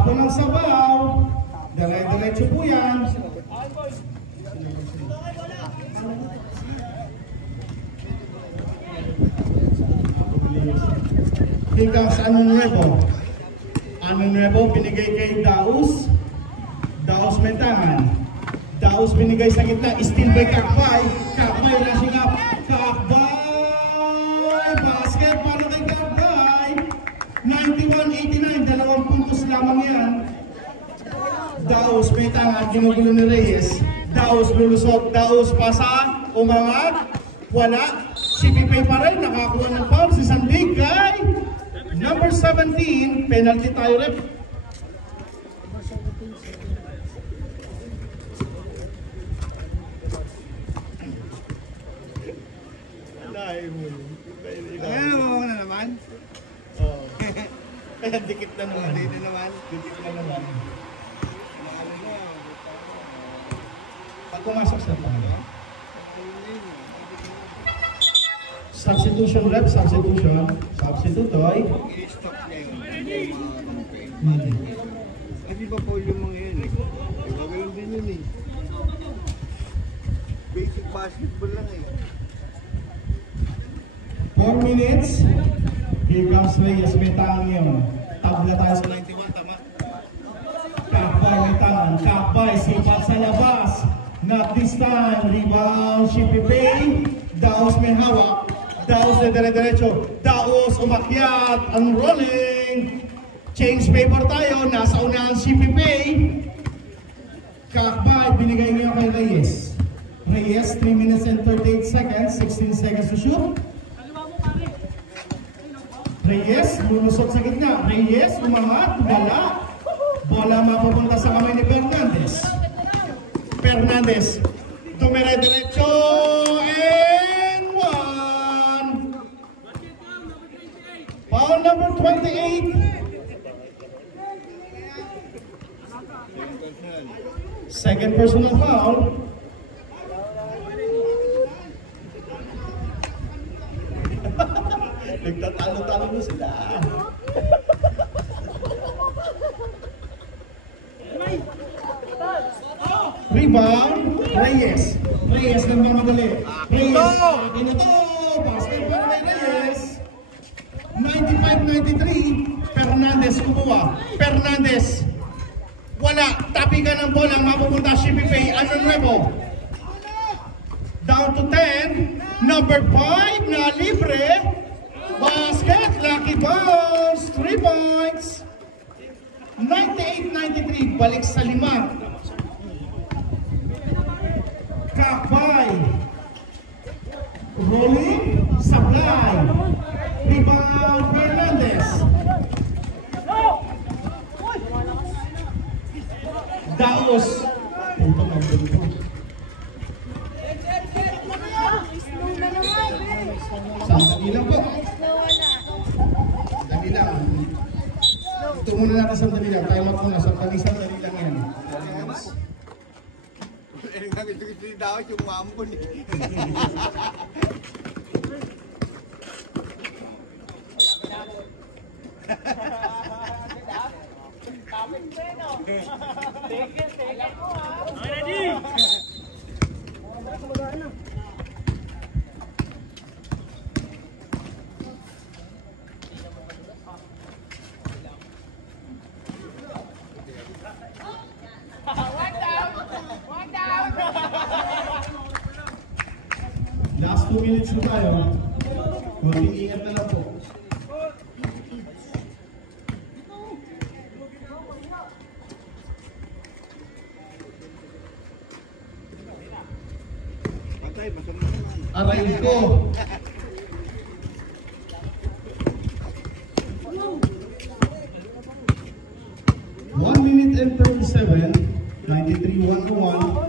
Tapo ng sabaw. Dire-diretso po yan. Higas Anong Rebo binigay kay Daus. Daus may tangan. Daus binigay sa gitna. Still by Kakbay. Kakbay rushing up. Kakbay! Basket para kay Kakbay. 91-89. 2 puntos lamang yan. Daus may tangan. Ginugulo ni Reyes. Daus lulusot. Daus pasa. Umangat. Wala. Si Pipay pa rin. Nakakuha ng foul. Si Sandig kay number 17. Penalty tayo rep. Ayaw mo na naman? Oo. Dikit na naman. Dito naman. Dikit na naman. Pag pumasok sa pangalan. Substitution rep, substitution. Substitutoy. I-stop na yun. Hindi kasi ba po yung mga yun eh. Gagawin din yun eh. Basic basketball lang eh. 4 minutes. Here comes Reyes, may tangan yun. Tabla tayo sa 91, tama? Kakbay, may tangan. Kakbay, sipat sa labas. Not this time. Rebound, Shipipay. Daos may hawak. Daos na dire-diretso. Daos umakyat. Unrolling. Change paper tayo. Nasa unahan Shipipay. Kakbay, binigay niya kay Reyes. Reyes, 3 minutes and 38 seconds. 16 seconds to shoot. Reyes, lumusot sa gitna. Reyes, umangat, wala. Bola mapupunta sa kamay ni Fernandez. Fernandez, tumire-diretso, and 1. Foul number 28. Second personal foul. Nagtatalo-talo na sila. Rebound, Reyes. Reyes ng mga madali. Reyes, ito. Basket para kay Reyes. 95-93. Fernandez kumuha. Fernandez. Wala. Tapigan ng bola. Mapupunta Shipipay. Anon Rebo. Down to 10. Number 5 na libre. Basket, Lucky Bounce, 3 points. 98-93, balik sa 5. Kakbay. Rolling, Sablay. Rebound, Fernandez. Daos. Punto ng bunto. Sandali lang po. Sandali lang. Ito muna natin sandali lang. Tayo muna. Sandali lang yan. Gusto ni Daos yung mambon eh. Last 2 minutes na tayo. Mag-iingat na lang po. Patay, basta mo naman. Aray ko. One minute and 37. 93-1-1.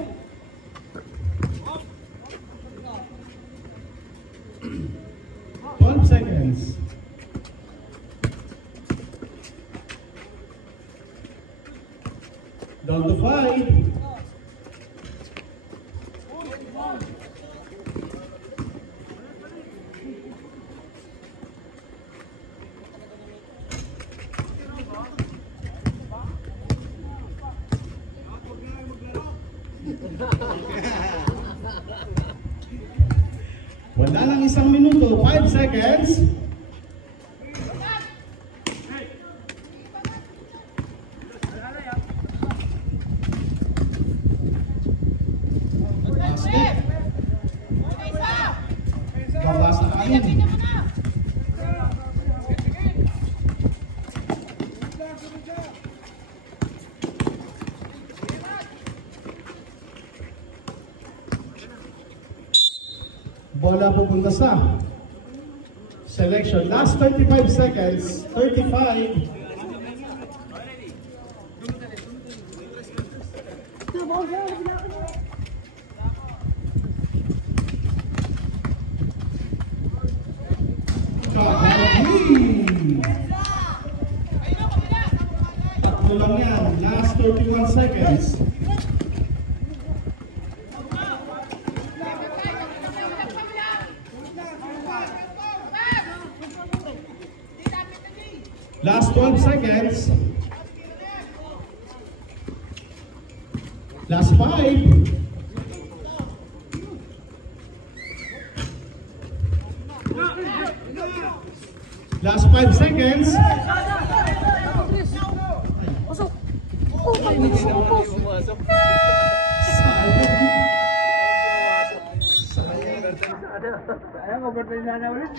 12 seconds. Down to 5. Wala lang 1 minuto, 5 seconds. Basket. Babas na kain. Bola pupunta sa selection. Last 35 seconds. 35. Tatlo lang yan. Last 31 seconds. Last 12 seconds. Last 5. Last 5 seconds. Ayaw, overtime na ulit.